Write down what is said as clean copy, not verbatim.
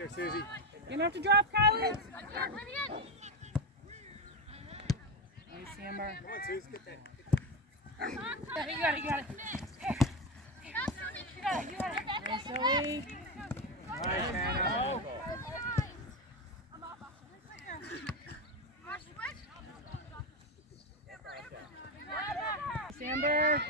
there, Susie. You're gonna have to drop, Kylie. Nice, Amber. Come on, Susie, get that. You got it. Nice, Zoe. Nice, Hannah. Amber.